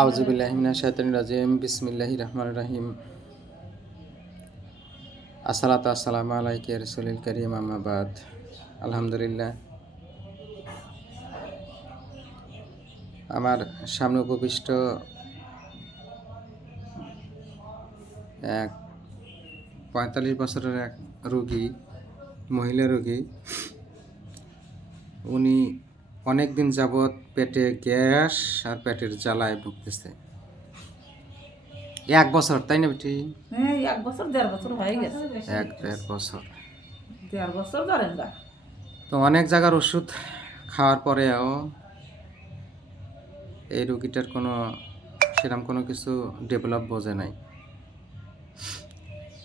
আউযুবিল্লাহি মিনাশ শাইতানির রাজিম বিসমিল্লাহির রহমানির রহিম আসসালাতু আসসালামু আলাইকা ইয়া রাসূলুল কারীম আম্মা বাদ আলহামদুলিল্লাহ আমার সামনে উপবিষ্ট এক ৪৫ বছরের এক রোগী মহিলা রোগী উনি অনেক দিন যাবৎ পেটে গ্যাস আর পেটের জ্বালায় ভুগতেছে। ১ বছর, তাই না বেটি? হ্যাঁ, ১ বছর ১.৫ বছর হয়ে গেছে। ১.৫ বছর। ১.৫ বছর ধরেন না। তো অনেক জায়গার ওষুধ খাওয়ার পরেও এই রোগীটার সেরকম কোনো কিছু ডেভেলপ বোঝে নাই।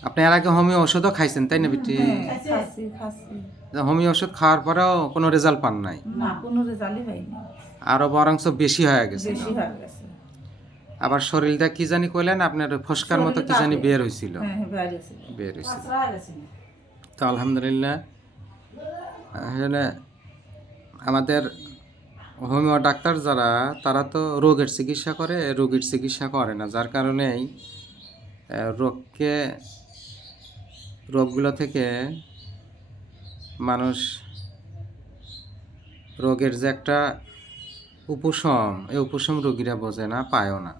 আপনি এর আগে হোমিও ওষুধও খাইছেন, তাই না বেটি? খাচ্ছি। হোমিও ওষুধ খাওয়ার পরেও কোনো রেজাল্ট পান নাই? না, কোনো রেজাল্টই হয়নি। আরো বরঞ্চ বেশি হয়ে গেছে। বেশি হয়ে গেছে। আবার শরীরটা কি জানি কইলেন, আপনার ফসকার মতো কি জানি বের হয়েছিল। হ্যাঁ, বের হয়েছিল। তো আলহামদুলিল্লাহ এখানে আমাদের হোমিও ডাক্তার যারা, তারা তো রোগের চিকিৎসা করে, রোগীর চিকিৎসা করে না, যার কারণেই রোগগুলো থেকে মানুষ রোগের যে একটা উপশম, এই উপশম রোগীরা বোঝে না, পায়ও না।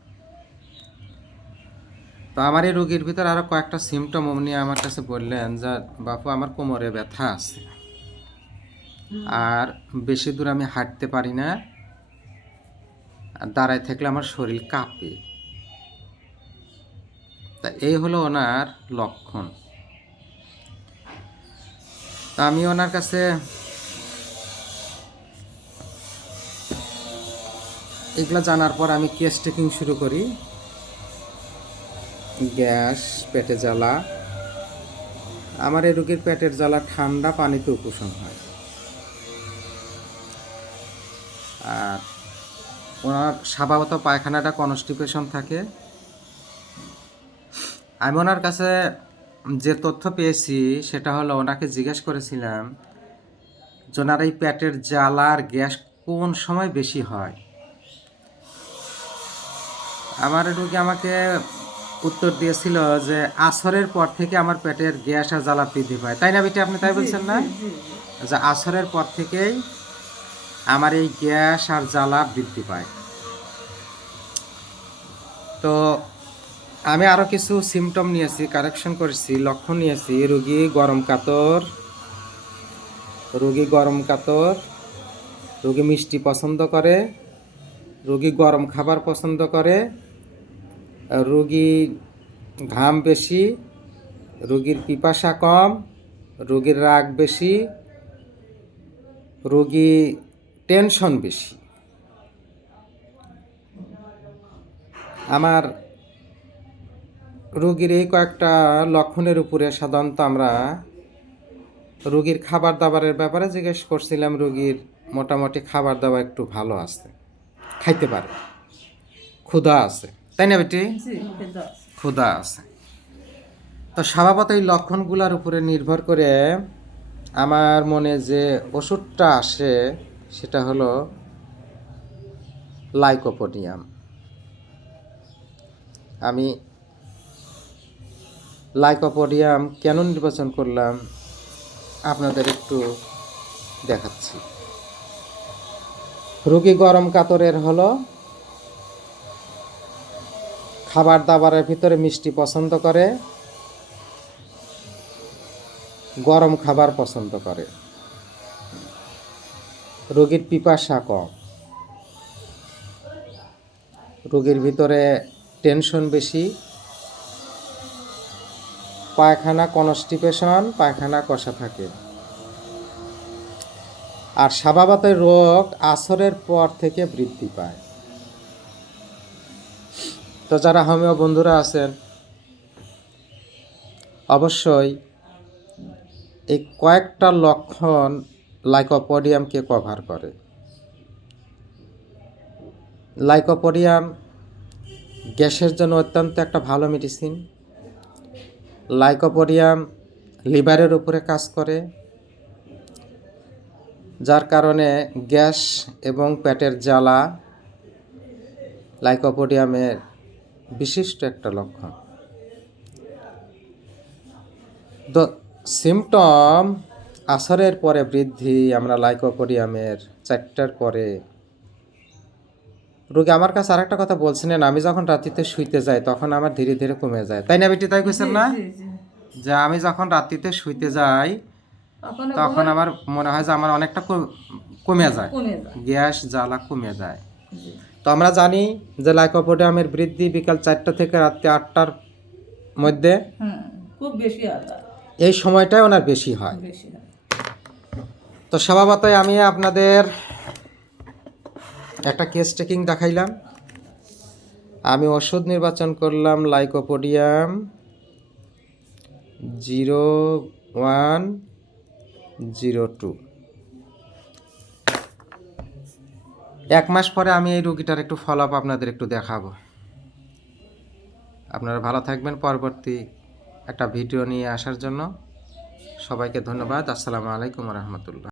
তো আমার এই রোগীর ভিতর আরো কয়েকটা সিমটম উনি আমার কাছে বললেন যে বাপু আমার কোমরে ব্যথা আছে, আর বেশি দূর আমি হাঁটতে পারি না, আর দাঁড়ায় থাকলে আমার শরীর কাঁপে। তা এই হলো ওনার লক্ষণ। তা আমি ওনার কাছে এগুলো জানার পর আমি কেস টেকিং শুরু করি। গ্যাস, পেটে জ্বালা। আমার এই রোগীর পেটের জ্বালা ঠান্ডা পানিতে উপশম হয়, আর ওনার স্বভাবত পায়খানাটা কনস্টিপেশন থাকে। আমি ওনার কাছে যে তথ্য পেয়েছি সেটা হলো, ওনাকে জিজ্ঞেস করেছিলাম যে ওনার এই পেটের জ্বালার গ্যাস কোন সময় বেশি হয়। আমার রোগী আমাকে উত্তর দিয়েছিল যে আসরের পর থেকে আমার পেটের গ্যাস আর জ্বালা বৃদ্ধি পায়। তাই না বেটি, আপনি তাই বলছেন না? যে আসরের পর থেকেই আমার এই গ্যাস আর জ্বালা বৃদ্ধি পায়। তো আমি আরও কিছু সিমটম নিয়েছি, কারেকশন করেছি, লক্ষণ নিয়েছি। রোগী গরম কাতর, রোগী মিষ্টি পছন্দ করে, রোগী গরম খাবার পছন্দ করে, রোগী ঘাম বেশি, রোগীর পিপাসা কম, রোগীর রাগ বেশি, রোগী টেনশন বেশি। আমার রোগীর এই কয়েকটা লক্ষণের উপরে সাধারণত আমরা রোগীর খাবার দাবারের ব্যাপারে জিজ্ঞেস করছিলাম। রোগীর মোটামুটি খাবার দাবার একটু ভালো আছে, খাইতে পারে, ক্ষুধা আছে, তাই না বেটি? ক্ষুধা আছে। তো স্বভাবত এই লক্ষণগুলোর উপরে নির্ভর করে আমার মনে যে ওষুধটা আসে সেটা হলো লাইকোপোডিয়াম। আমি লাইকোপোডিয়াম কেন নির্বাচন করলাম আপনাদের একটু দেখাচ্ছি। রোগী গরম কাতরের হলো, খাবার দাবারের ভিতরে মিষ্টি পছন্দ করে, গরম খাবার পছন্দ করে, রোগীর পিপাসা কম, রোগীর ভিতরে টেনশন বেশি, পায়খানা কনস্টিপেশন, পায়খানা কষা থাকে, আর স্বভাবত রোগ আসরের পর থেকে বৃদ্ধি পায়। তো যারা হোমিও বন্ধুরা আছেন, অবশ্যই এই কয়েকটা লক্ষণ লাইকোপোডিয়ামকে কভার করে। লাইকোপোডিয়াম গ্যাসের জন্য অত্যন্ত একটা ভালো মেডিসিন। লাইকোপোডিয়াম লিভারের উপরে কাজ করে, যার কারণে গ্যাস এবং পেটের জ্বালা লাইকোপোডিয়ামের বিশিষ্ট একটা লক্ষণ। তো সিমটম আসরের পরে বৃদ্ধি, আমরা লাইকোপোডিয়ামের 4টার পরে। রোগী আমার কাছে আরেকটা কথা বলছিলেন, আমি যখন রাত্রিতে শুইতে যাই তখন আমার ধীরে ধীরে কমে যায়, তাই না বেটি? তাই কইছেন না জি, জি। যে আমি যখন রাত্রিতে শুইতে যাই তখন আমার মনে হয় যে আমার অনেকটা কমে যায়, কমে যায়। গ্যাস জ্বালা কমে যায়। জি। তো আমরা জানি যে লাইকোপোডিয়ামের বৃদ্ধি বিকাল 4টা থেকে রাত্রি 8টার মধ্যে, খুব বেশি আলাদা, এই সময়টাই ওনার বেশি হয়। বেশি হয়। তো স্বভাবতই আমি আপনাদের একটা কেস টেকিং দেখাইলাম। আমি ওষুধ নির্বাচন করলাম লাইকোপোডিয়াম 0102। 1 মাস পরে আমি এই রোগীটার একটু ফলো আপ আপনাদের একটু দেখাবো। আপনারা ভালো থাকবেন। পরবর্তী একটা ভিডিও নিয়ে আসার জন্য সবাইকে ধন্যবাদ। আসসালামু আলাইকুম রহমতুল্লাহ।